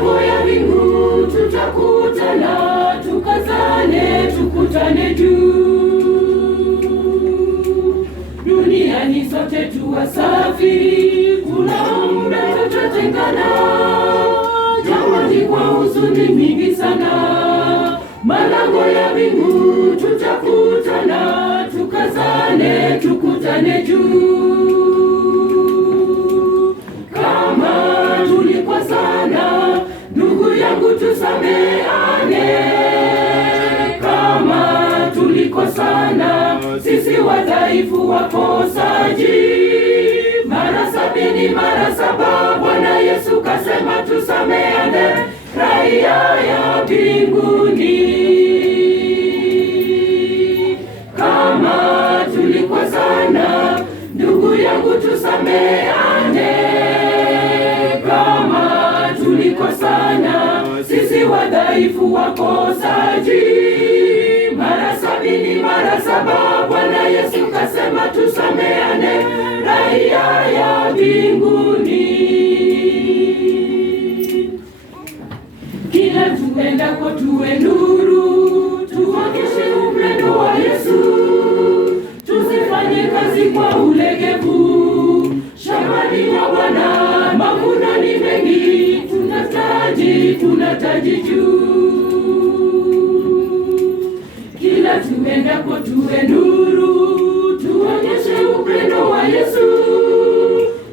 malango ya mbingu tutakutana, tukazane, tukutane juu. Duniani sote tu wasafiri, kuna muda tutatengana, jangwani kwa huzuni mingi sana. Malango ya mbingu tutakutana, tukazane, tukutane juu. Kama tulikosana, ndugu yangu tusameane. Kama tulikosana, sisi wadhaifu wakosaji, mara 70 mara 7 Bwana Yesu kasema tusameane, raia ya mbinguni. Kama tulikosana, ndugu yangu tusameane. Kama tulikosana, sisi wadhaifu wakosaji, mara 70 mara 7 Bwana Yesu kasema tusameane, raia ya mbinguni. Kila tuendako tuwe nuru, tuonyeshe upendo wa Yesu. Tusifanye kazi kwa ulegevu, shambani mwa Bwana mavuno ni mengi, tunataji juu. Kila tuendako tuwe nuru, tuonyeshe upendo wa Yesu.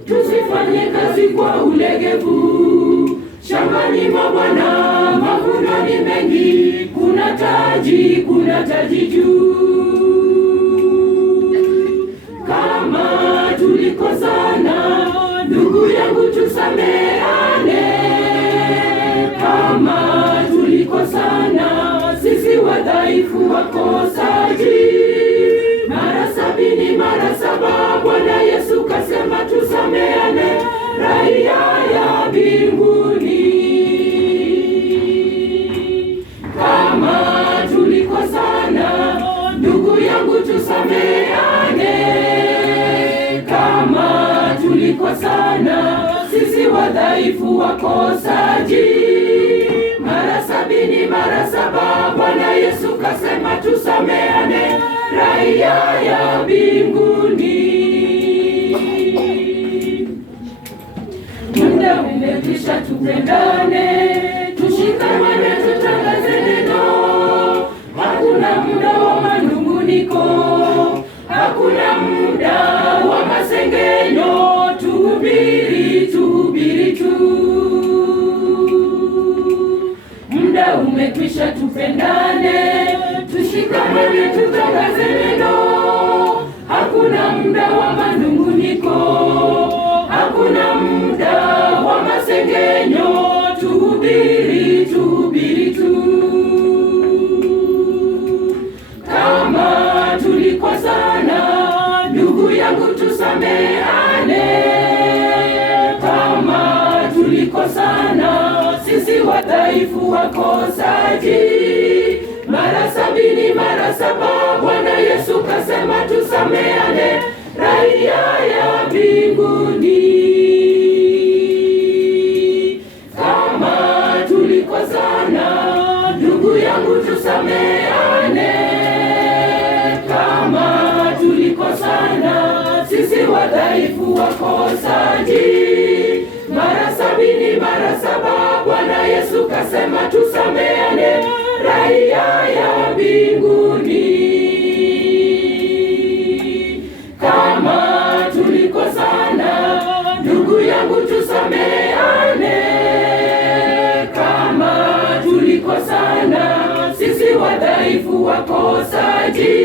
Tusifanye kazi kwa ulegevu, shambani mwa Bwana mavuno ni mengi, kuna taji juu. Kama tulikosana, ndugu yangu tusameane. Kama tulikosana, sisi wadhaifu wakosaji, mara 70 mara 7 Bwana Yesu kasema tusameane, raia ya mbinguni. Kama tulikosana, ndugu yangu tusameane. Kama tulikosana, sisi wadhaifu wakosaji, mara 70 mara 7 Bwana Yesu kasema tusameane, raia ya mbinguni. Muda umekwisha, tupendane, tushikamane, tutangaze neno. Hakuna muda wa manunguniko, hakuna muda wa masengenyo, tuhubiri tu. Muda umekwisha, tupendane, tushikamane, tutangaze neno. Hakuna muda wa manunguniko, hakuna muda wa masengenyo, tuhubiri tu. Kama tulikosana, ndugu yangu tusameane. Kama tulikosana, sisi wadhaifu wakosaji, mara 70 mara 7 Bwana Yesu kasema tusameane, raia ya mbinguni. Kama tulikosana, ndugu yangu tusameane. Kama tulikosana, sisi wadhaifu wakosaji, mara 70 mara 7 Bwana Yesu kasema tusameane, raia ya mbinguni. Kama tulikosana, ndugu yangu tusameane. Kama tulikosana, sisi wadhaifu wakosaji,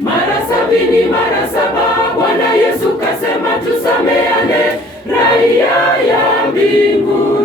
mara 70 mara 7 Bwana Yesu kasema tusameane, raia ya mbinguni.